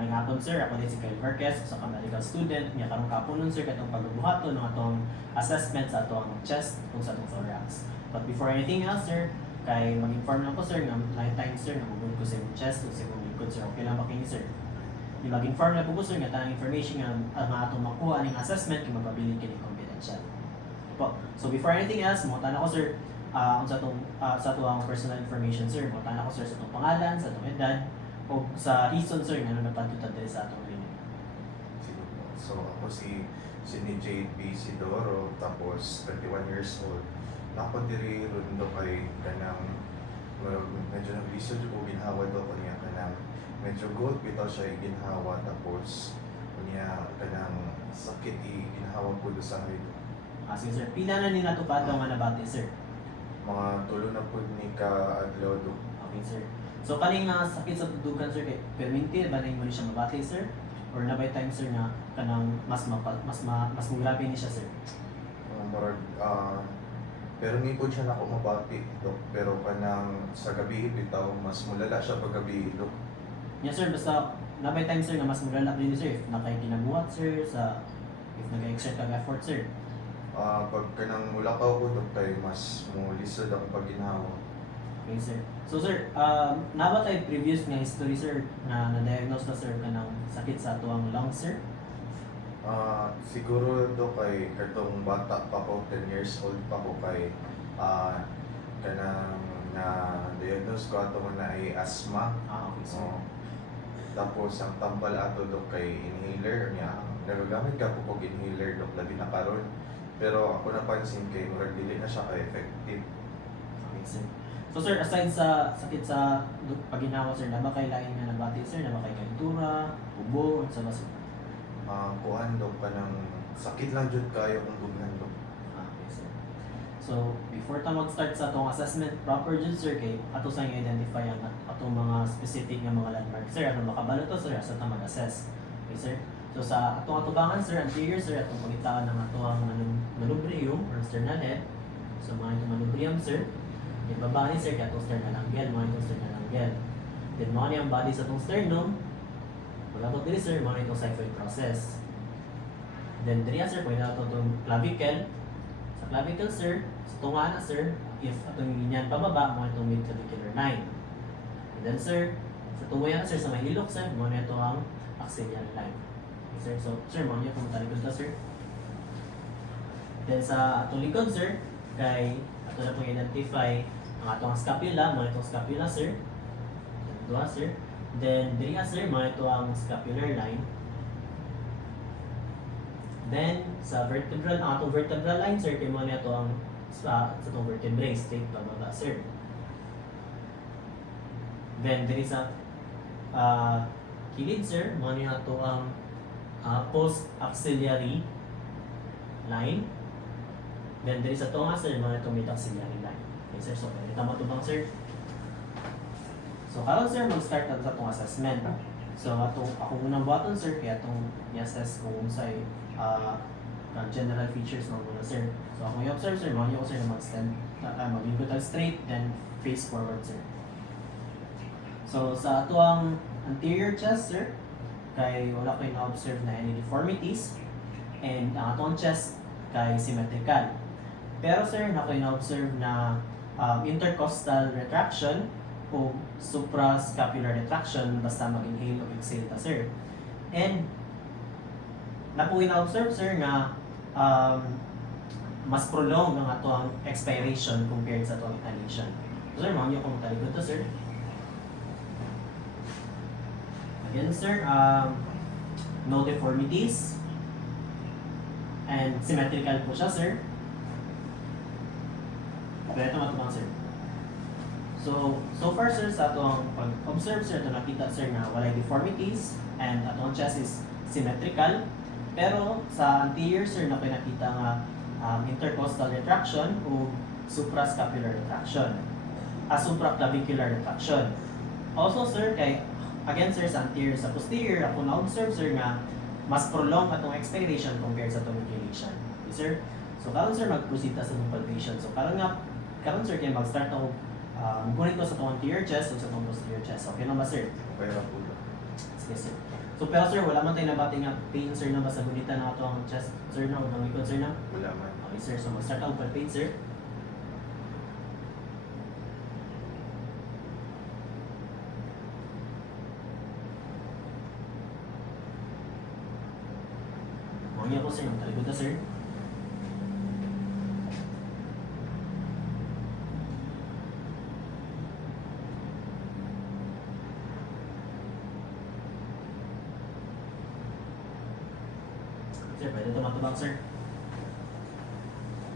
May hapon sir, ako din si Kyle Marquez, sa medical student, niya karong kapon nun sir katong pagbubuhaton ng atong assessment sa atong chest ug sa atong thorax. But before anything else sir, kay mag-inform lang ko sir nga night time sir, namugod ko sa imong chest ug sa imong likod sir. Okay lang ba kini sir? Di mag-inform na po ko sir nga tanang information nga ang atong makuha ning assessment kay magpabilin kini confidential. Po. So before anything else, mo tanong ko sir, sa atong personal information sir, mo tanong ko sir sa atong pangalan, sa atong edad, o sa reason sir nga napatutad diri sa atong clinic. Sige po. So ako si Jade B. Sidoro, tapos 31 years old. Nakapandiri rundo kay kanang medyo nag-research ko ginhawa daw ko niya kanang medyo gold bitaw siya ginhawa tapos niya kanang sakit ginhawa po do sa head. Sige sir, pila na ni natupad daw nga nabati sir? Mga tulo na po ni ka adlaw do. Okay sir. So kaning sakit sa tudugan sir kay perminti ba na mo ni siya mabati sir? Or na by time sir na kanang mas grabe ni siya sir? Murag pero hindi po siya nakumabati dok, pero kanang sa gabi bitaw mas mulala siya pag gabi dok. Yes sir, basta na by time sir na mas magalak din sir if nakay ginabuhat sir sa if nag-exert kag effort sir. Pag kanang mula pa ako dok kay mas mulisod ang pagginhawa. Okay sir. So sir, na ba tayo previous nga history sir na na-diagnose na sir kanang sakit sa tuwang lungs sir? Siguro dok kay katong bata pa ko 10 years old pa ko kay kanang na diagnose ko ato na ay asthma. Okay sir. Tapos ang tambal ato dok kay inhaler niya. Nagagamit ka po kog inhaler dok labi na karon. Pero ako napansin kay murag dili na siya ka-effective. Okay sir. So sir, aside sa sakit sa paginawa sir, na ba kay lain nga nabati sir? Na ba kay kalentura, ubo, sa ba sir? Kuhan dok kanang sakit lang jud kayo kung dughan dok. Okay sir. So, before ta mag-start sa atong assessment, proper jud sir kay ato sa identify ang atong mga specific nga mga landmark sir, ano makabalo to sir asa ta mag-assess. Okay sir. So sa atong atubangan sir, anterior sir, atong pangitaan ng atong manubrium or sternal head. So mga itong manubrium sir, yung baba ni sir kaya itong sternal angle, mga itong sternal angle. Then mga niyang body sa itong sternum, wala po diri sir, mga itong xiphoid process. Then diri sir, pwede na itong clavicle. Sa clavicle sir, sa tunga na sir, if atong ganyan pababa, mga itong mid-clavicular line. And then sir, sa tungoy na sir, sa may ilok sir, mga ito ang axillary line. Okay, sir, so sir, mga niyo kung talikod ka sir. Then sa atong likod sir, kay ato na pong identify ang atong scapula, mga itong scapula sir. Ito sir. Then diri sir, mga ito ang scapular line. Then sa vertebral, ang atong vertebral line sir, kay mga ito ang sa itong vertebrae, straight pababa sir. Then diri sa kilid sir, mga ito ang post-axillary line. Then diri sa tunga sir, mga itong mid-axillary line. Okay sir, so pwede tama ito bang sir? So karon sir, mag-start na sa itong assessment. So ako unang buhaton sir, kaya itong i-assess kung sa'y general features ng muna sir. So ako i-observe sir, mga ko sir na mag-stand, mag-input straight, then face forward sir. So sa ato ang anterior chest sir, kay wala ko na-observe na any deformities, and ang atong chest kay symmetrical. Pero sir, na ko na-observe na intercostal retraction o suprascapular retraction basta mag-inhale o exhale ta sir. And na po na-observe sir na mas prolonged ang atong expiration compared sa atong inhalation. So sir, mga niyo kung talikod to sir. Again sir, no deformities and symmetrical po siya sir. Pero ito matubang sir. So far sir, sa atong pag-observe sir, ito nakita sir na walay deformities and atong chest is symmetrical. Pero sa anterior sir, na nakita nga intercostal retraction o suprascapular retraction. Supraclavicular retraction. Also sir, kay again sir, sa anterior, sa posterior, ako na-observe sir nga mas prolong atong expiration compared sa atong inhalation. Okay sir? So karon sir, mag-proceed ta sa atong palpation. So karon sir, kaya mag-start ako gunit ko sa atong anterior chest o sa atong posterior chest. Okay na ba sir? Okay ra po. Yes, sir. So, pero sir, wala man tayo nabati nga pain, sir, na basta gunita na ito ang chest, sir, na, ang likod, sir, na. Wala man. Okay, sir. So, mag-start ako palpate, sir. Mangya po, sir. Magtalikod na, sir. Sir, pwede tumatubang, sir.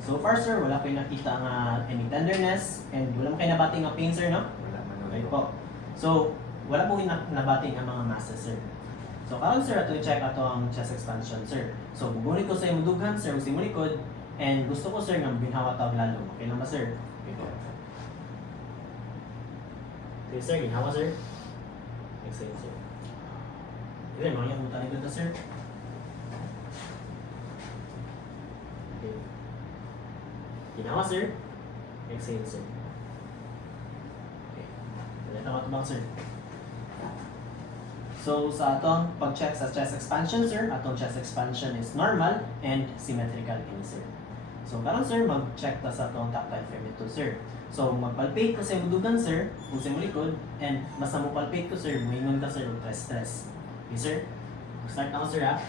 So far, sir, wala kayo nakita nga any tenderness and wala mo kayo nabati nga pain, sir, no? Wala man. Okay po. So, wala po nabati nga mga masses, sir. So, karon sir, ato i-check ato ang chest expansion, sir. So, bubunin ko sa imong dughan, sir, sa imong likod, and gusto ko, sir, nga binhawa tawag lalo. Okay lang ba, sir? Okay po. Okay, sir, ginhawa, sir. Exhale, sir. Okay, mga yung likod na, sir. Okay. Ginawa, sir. Exhale, sir. Okay. Tama bang, sir? So, sa atong pag-check sa chest expansion, sir, atong chest expansion is normal and symmetrical in, sir. So, karon sir, mag-check ta sa atong tactile firmity, sir. So, mag-palpate ka sa imong dugan, sir, kung sa imong likod, and basta mo palpate ko, sir, muingon ka, sir, o stress. Okay, sir? Start na ako, sir, ha?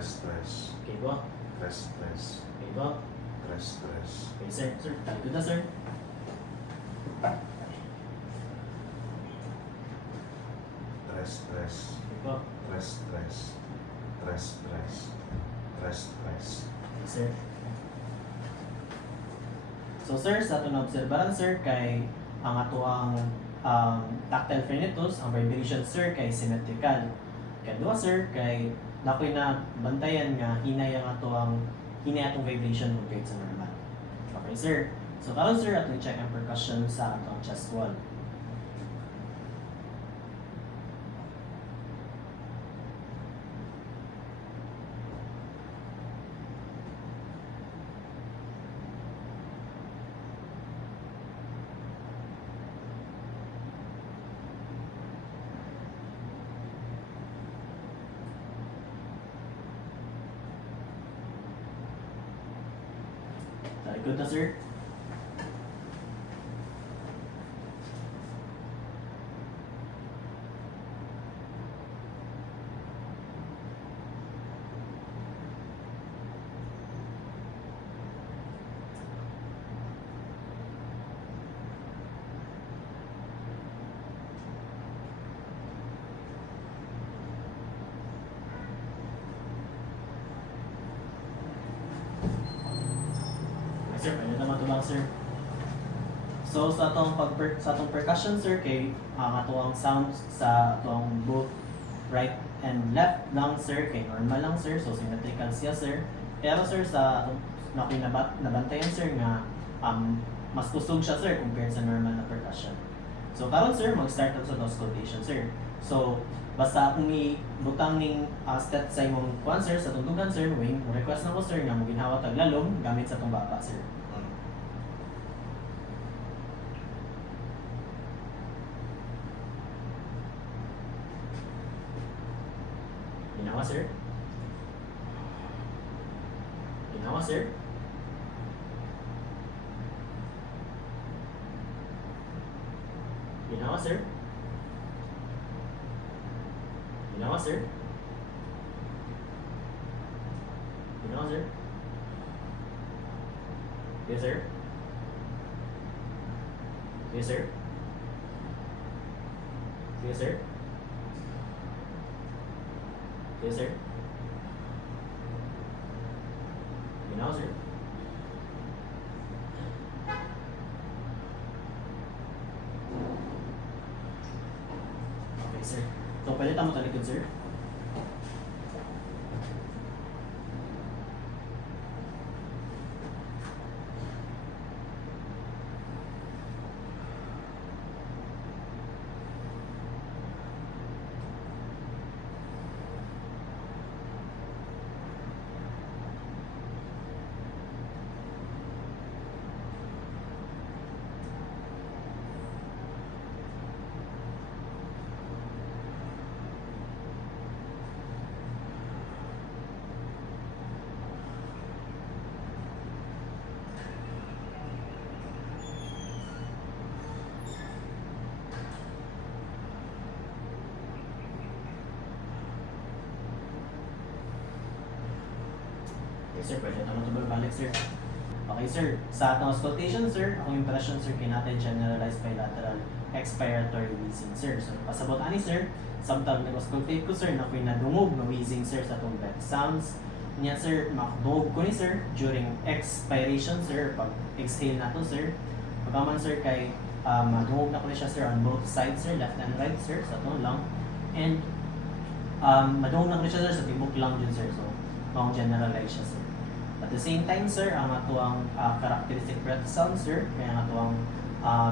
Stress. Okay po? Stress. Okay po? Stress. Okay, sir. Sir, talikod na, sir. Stress. Okay po? Stress. Stress. Okay, sir. So, sir, sa ito na-obserbaran, sir, kay ang ato ang tactile firmitus, ang vibration, sir, kay symmetrical. Kaya doon, sir, kay nakoy na bantayan nga hinay ang ato ang hinay atong vibration compared sa normal. Okay, sir. So, karon sir, ato i-check ang percussion sa atong chest wall. Good na, sir. Sir, pwede naman ito lang, sir. So, sa atong percussion, sir, kay ang atong sounds sa atong both right and left lang, sir, kay normal lang, sir. So, symmetrical siya, sir. Pero, sir, sa nabantayan, sir, nga mas kusog siya, sir, compared sa normal na percussion. So, karon sir, mag-start ako sa auscultation, sir. So, basta akong ibutang ning step sa imong kuan, sir, sa tundugan, sir, wing request na ko, sir, nga mo ginhawa tag lalom gamit sa tong baba, sir. Ginawa, sir. Ginawa, sir. Ginawa, sir. Ginawa, sir. Ginawa, sir. Yes, sir. Yes, sir. Yes, sir. Yes, sir. Ginawa, sir. Okay, sir. So, pwede tamo talikod, sir? Okay, sir, pwede ito matubal balik, sir. Okay, sir. Sa atong auscultation, sir, akong impression, sir, kay natin generalized bilateral expiratory wheezing, sir. So, pasabot ani, sir, samtang nag-auscultate ko, sir, na ako'y nadungog na wheezing, sir, sa atong breath sounds. Niya, sir, makadungog ko ni, sir, during expiration, sir, pag exhale na to, sir. Pagkaman, sir, kay madungog na ko ni siya, sir, on both sides, sir, left and right, sir, sa atong lung. And madungog na ko ni siya, sir, sa tibok lung dyan, sir. So, maong generalize siya, sir. At the same time, sir, ang atuang characteristic breath sound, sir, kaya ang atuang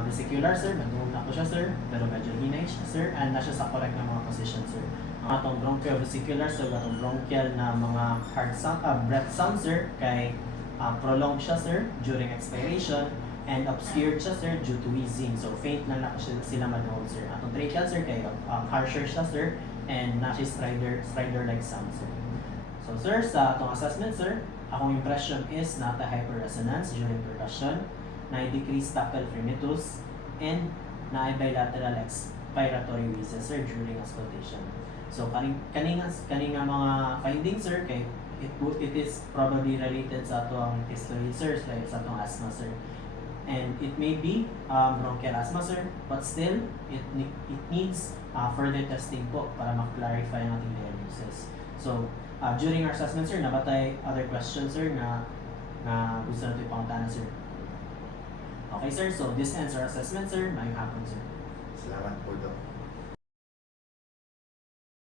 vesicular, sir, madungog na ko siya, sir, pero medyo hinay siya, sir, and na siya sa correct na mga position, sir. Ang atong bronchial vesicular, sir, atong bronchial na mga heart sound, breath sound, sir, kay prolonged siya, sir, during expiration, and obscured siya, sir, due to wheezing. So, faint lang na sila madungog, sir. Atong tracheal, sir, kay harsher siya, sir, and na siya strider-like sound, sir. So, sir, sa atong assessment, sir, akong impression is nata hyperresonance during percussion, na-decrease stapel fremitus, and na-bilateral expiratory wheezes, sir, during auscultation. So, kaninga mga findings, sir, kay it is probably related sa atong history, sir, sa atong asthma, sir. And it may be bronchial asthma, sir, but still, it needs further testing po para ma-clarify ang ating diagnosis. So, during our assessment, sir, nabatay other questions, sir, na gusto natin pangutanan, sir. Okay, sir, so this ends our assessment, sir. Mayong hapon, sir. Salamat po, Dok.